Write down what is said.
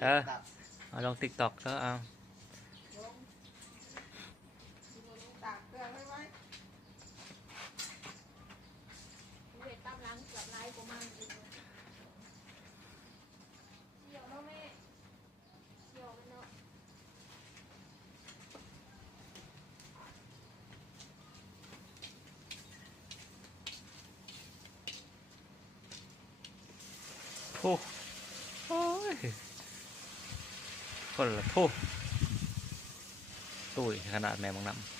เออเอาลงติ๊กต็อกก็เอาตากเกลือไว้ไว้เห็ดตามหลังกับลายของมันเกี่ยวเนาะแม่เกี่ยวมันเนาะโอ้โอ้ยคนละโทุตุ้ยขนาดแม่บังน้ำ